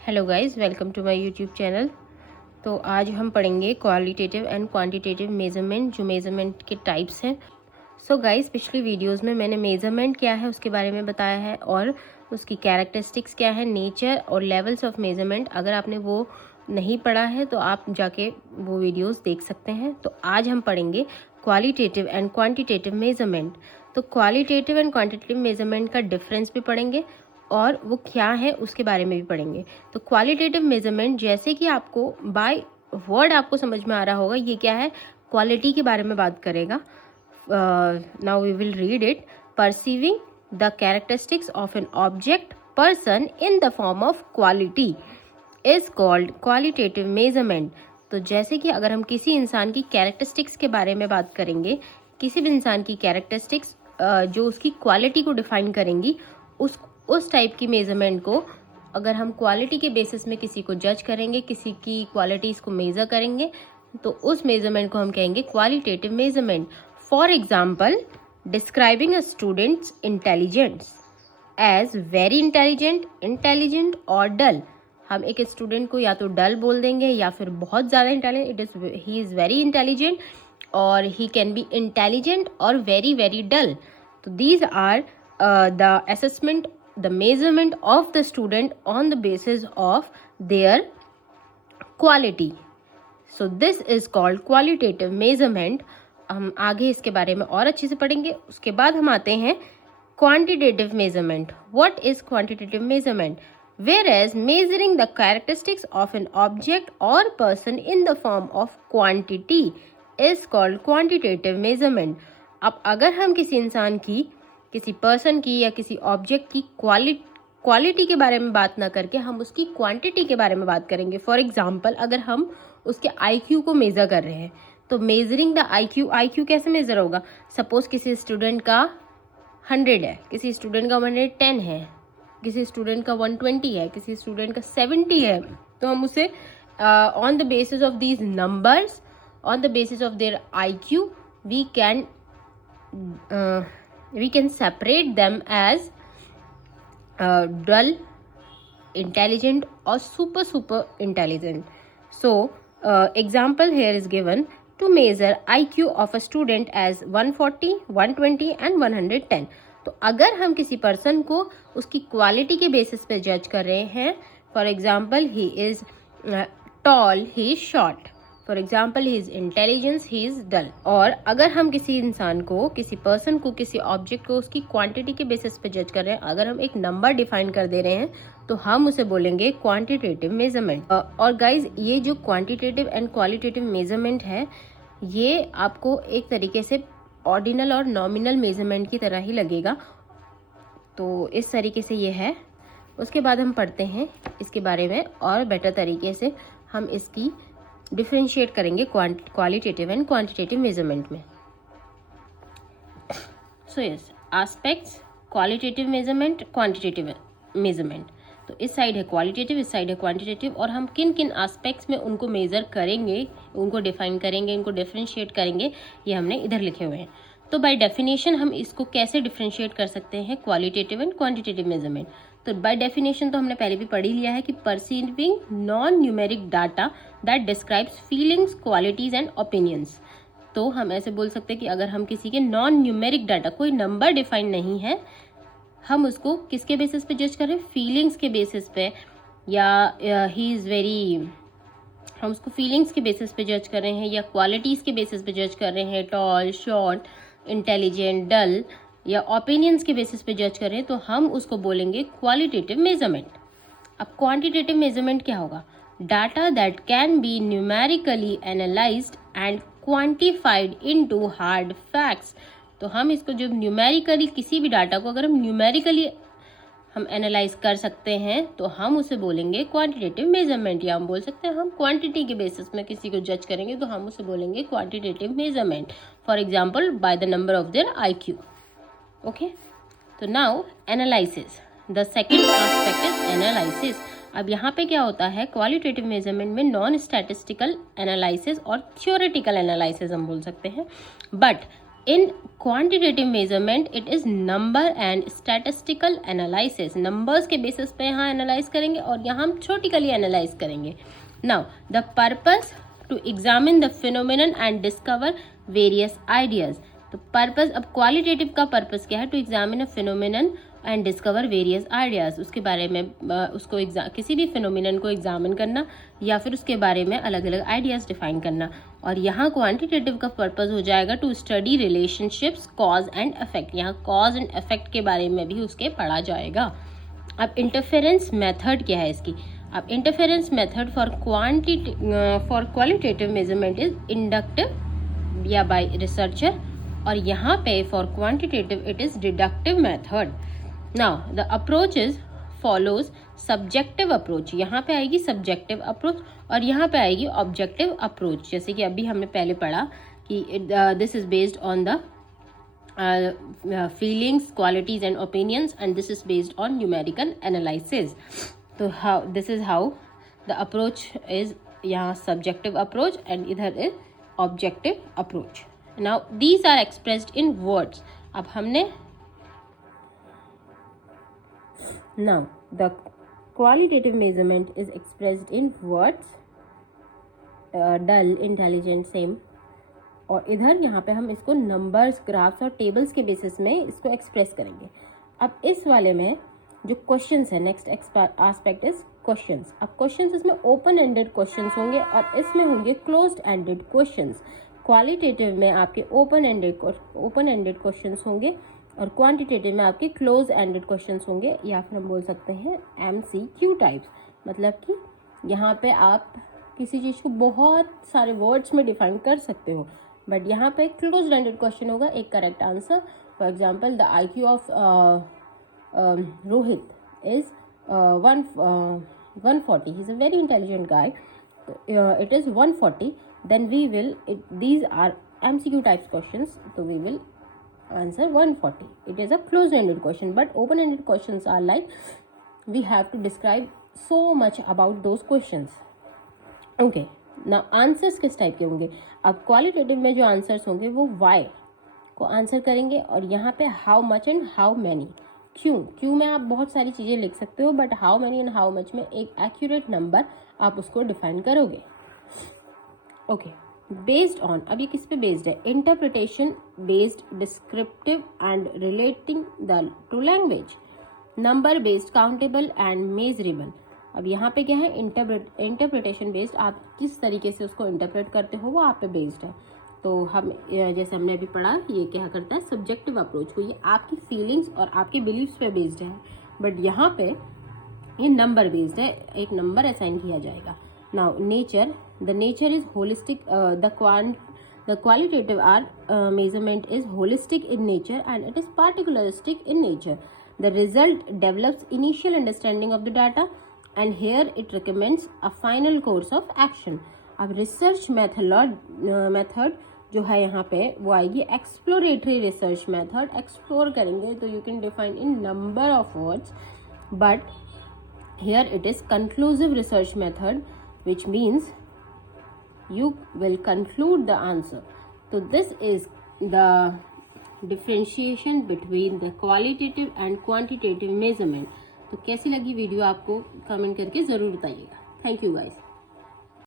Hello guys, welcome to my YouTube channel. तो आज हम पढ़ेंगे क्वालिटेटिव एंड क्वांटिटेटिव मेज़रमेंट, जो मेज़रमेंट के टाइप्स हैं। सो गाइस, पिछली वीडियोस में मैंने मेज़रमेंट क्या है उसके बारे में बताया है और उसकी कैरेक्टरिस्टिक्स क्या है, नेचर और लेवल्स ऑफ मेज़रमेंट। अगर आपने वो नहीं पढ़ा है तो आप जाके वो वीडियोस देख सकते हैं। तो आज हम पढ़ेंगे क्वालिटेटिव एंड क्वांटिटेटिव मेज़रमेंट। तो क्वालिटेटिव एंड क्वांटिटेटिव मेज़रमेंट का डिफरेंस भी पढ़ेंगे और वो क्या है उसके बारे में भी पढ़ेंगे। तो क्वालिटेटिव मेज़रमेंट, जैसे कि आपको बाय वर्ड आपको समझ में आ रहा होगा, ये क्या है, क्वालिटी के बारे में बात करेगा। Now we will read it. Perceiving the characteristics of an object person in the form of quality is called qualitative measurement. तो जैसे कि अगर हम किसी इंसान की कैरेक्टरिस्टिक्स के बारे में बात करेंगे, किसी भी इंसान की कैरेक्टरिस्टिक्स जो उसकी क्वालिटी को डिफाइन करेंगी, उस टाइप की मेज़रमेंट को अगर हम क्वालिटी के बेसिस में किसी को जज करेंगे, किसी की क्वालिटीज़ को मेज़र करेंगे, तो उस मेज़रमेंट को हम कहेंगे qualitative measurement. For example, describing a students intelligence as very intelligent, intelligent और डल। हम एक स्टूडेंट को या तो डल बोल देंगे या फिर बहुत ज़्यादा intelligent, he is very intelligent, और ही कैन बी इंटेलिजेंट और वेरी वेरी डल। तो these are the assessment, the measurement of the student on the basis of their quality. So this is called qualitative measurement. हम आगे इसके बारे में और अच्छे से पढ़ेंगे। उसके बाद हम आते हैं quantitative measurement. What is quantitative measurement? Whereas measuring the characteristics of an object or person in the form of quantity is called quantitative measurement. अब अगर हम किसी इंसान की, किसी पर्सन की या किसी ऑब्जेक्ट की क्वालिटी के बारे में बात ना करके हम उसकी क्वांटिटी के बारे में बात करेंगे। फॉर एग्जांपल, अगर हम उसके आईक्यू को मेज़र कर रहे हैं, तो मेजरिंग द आईक्यू कैसे मेज़र होगा? सपोज किसी स्टूडेंट का 100 है, किसी स्टूडेंट का 110 है, किसी स्टूडेंट का 120 है, किसी स्टूडेंट का 70 है, तो हम उसे on the basis of these numbers, on the basis of their IQ, we can separate them as dull, intelligent or super intelligent. So example here is given to measure IQ of a student as 140, 120 and 110. तो अगर हम किसी person को उसकी quality के basis पे जज कर रहे हैं, for example he is tall, he is short, for example he is intelligence, he is dull. और अगर हम किसी इंसान को, किसी पर्सन को, किसी ऑब्जेक्ट को उसकी क्वांटिटी के बेसिस पे जज कर रहे हैं, अगर हम एक नंबर डिफाइन कर दे रहे हैं, तो हम उसे बोलेंगे क्वांटिटेटिव मेजरमेंट। और गाइज, ये जो क्वांटिटेटिव एंड क्वालिटेटिव मेजरमेंट है, ये आपको एक तरीके से ऑर्डिनल और नॉमिनल मेजरमेंट की तरह ही लगेगा। तो इस तरीके से ये है। उसके बाद हम पढ़ते हैं इसके बारे में और बेटर तरीके से हम इसकी डिफ्रेंशिएट करेंगे क्वालिटेटिव एंड क्वांटिटेटिव मेजरमेंट में। So yes, aspects, qualitative measurement, quantitative measurement. तो इस साइड है क्वालिटेटिव, इस साइड है क्वांटिटेटिव, और हम किन किन एस्पेक्ट्स में उनको मेजर करेंगे, उनको डिफाइन करेंगे, इनको डिफ्रेंशिएट करेंगे, ये हमने इधर लिखे हुए हैं। तो बाय डेफिनेशन हम इसको कैसे डिफ्रेंशिएट कर सकते हैं, क्वालिटेटिव एंड क्वांटिटेटिव मेजरमेंट? तो बाय डेफिनेशन तो हमने पहले भी पढ़ ही लिया है कि perceiving non numeric data that describes feelings, qualities and opinions. तो हम ऐसे बोल सकते हैं कि अगर हम किसी के नॉन न्यूमेरिक डाटा, कोई नंबर डिफाइन नहीं है, हम उसको किसके बेसिस पे जज कर रहे हैं? फीलिंग्स के बेसिस पे, या ही इज़ वेरी, हम उसको फीलिंग्स के बेसिस पे जज कर रहे हैं, या क्वालिटीज़ के बेसिस पे जज कर रहे हैं, टॉल, शॉर्ट, इंटेलिजेंट, डल, या ओपिनियंस के बेसिस पे जज करें, तो हम उसको बोलेंगे क्वालिटेटिव मेजरमेंट। अब क्वांटिटेटिव मेजरमेंट क्या होगा? Data that can be numerically analysed and quantified into hard facts. तो हम इसको जब न्यूमेरिकली, किसी भी डाटा को अगर हम न्यूमेरिकली हम एनालाइज कर सकते हैं, तो हम उसे बोलेंगे क्वांटिटेटिव मेजरमेंट। या हम बोल सकते हैं हम क्वांटिटी के बेसिस में किसी को जज करेंगे, तो हम उसे बोलेंगे quantitative measurement. For example, by the number of their IQ। Okay, तो now analysis, the second aspect is analysis. अब यहाँ पे क्या होता है, क्वालिटेटिव मेजरमेंट में नॉन स्टैटिस्टिकल एनालिसिस और थ्योरेटिकल एनालिसिस हम बोल सकते हैं, but in quantitative measurement it is number and statistical analysis, numbers के बेसिस पे यहाँ एनालाइज करेंगे और यहाँ हम थ्योरेटिकली एनालाइज करेंगे. Now the purpose to examine the phenomenon and discover various ideas. तो पर्पस, अब क्वालिटेटिव का पर्पस क्या है? To examine a phenomenon and discover various ideas, उसके बारे में उसको किसी भी फिनोमिनन को एग्जामिन करना या फिर उसके बारे में अलग अलग आइडियाज डिफाइन करना. और यहाँ क्वांटिटेटिव का पर्पस हो जाएगा to study relationships cause and effect, यहाँ कॉज एंड इफेक्ट के बारे में भी उसके पढ़ा जाएगा. अब इंटरफेरेंस मेथड क्या है इसकी? अब interference method for qualitative measurement is inductive या बाय रिसर्चर, और यहाँ पे for quantitative it is deductive method. Now the approach is follows subjective approach, यहाँ पे आएगी सब्जेक्टिव अप्रोच और यहाँ पे आएगी ऑब्जेक्टिव अप्रोच. जैसे कि अभी हमने पहले पढ़ा कि this is based on the feelings, qualities and opinions, and this is based on numerical analysis. तो how this is how the approach is, यहाँ subjective approach and इधर is objective approach. Now these are expressed in words. अब हमने now the qualitative measurement is expressed in words, dull, intelligent, same. और इधर यहाँ पे हम इसको नंबर्स, ग्राफ्स और टेबल्स के बेसिस में इसको एक्सप्रेस करेंगे. अब इस वाले में जो क्वेश्चंस है, नेक्स्ट एस्पेक्ट इज क्वेश्चंस. अब क्वेश्चंस इसमें ओपन एंडेड क्वेश्चंस होंगे और इसमें होंगे क्लोज्ड एंडेड क्वेश्चंस. क्वालिटेटिव में आपके ओपन एंडेड क्वेश्चंस होंगे और क्वांटिटेटिव में आपके क्लोज एंडेड क्वेश्चंस होंगे, या फिर हम बोल सकते हैं MCQ टाइप्स. मतलब कि यहाँ पे आप किसी चीज़ को बहुत सारे वर्ड्स में डिफाइन कर सकते हो, बट यहाँ पे क्लोज एंडेड क्वेश्चन होगा, एक correct answer. For example the IQ of Rohit is 140. He is a very intelligent guy. It is 140. Then we will, these are MCQ types questions, तो we will answer 140. It is a closed ended question, but open ended questions are like we have to describe so much about those questions. Okay, now answers किस type के होंगे? अब qualitative में जो answers होंगे वो why को answer करेंगे और यहाँ पे how much and how many. क्यों में आप बहुत सारी चीज़ें लिख सकते हो, but how many and how much में एक एक्यूरेट नंबर आप उसको डिफाइन करोगे. ओके, बेस्ड ऑन, अब ये किस पे बेस्ड है? Interpretation based, descriptive and relating the two language, number based, countable and measurable. अब यहाँ पे क्या है? इंटरप्रिटेशन बेस्ड, आप किस तरीके से उसको इंटरप्रेट करते हो वो आप पे बेस्ड है. तो हम जैसे हमने अभी पढ़ा, ये क्या करता है? सब्जेक्टिव अप्रोच को, ये आपकी फीलिंग्स और आपके बिलीव्स पे बेस्ड है, बट यहाँ पे ये नंबर बेस्ड है, एक नंबर असाइन किया जाएगा. Now nature, the nature is holistic, the qualitative measurement is holistic in nature and it is particularistic in nature. The result develops initial understanding of the data and here it recommends a final course of action. अब research method जो है यहाँ पे वो आएगी exploratory research method. explore करेंगे तो you can define in number of words, but here it is conclusive research method, which means you will conclude the answer. So this is the differentiation between the qualitative and quantitative measurement. तो कैसी लगी video आपको comment करके ज़रूर बताइएगा. Thank you guys.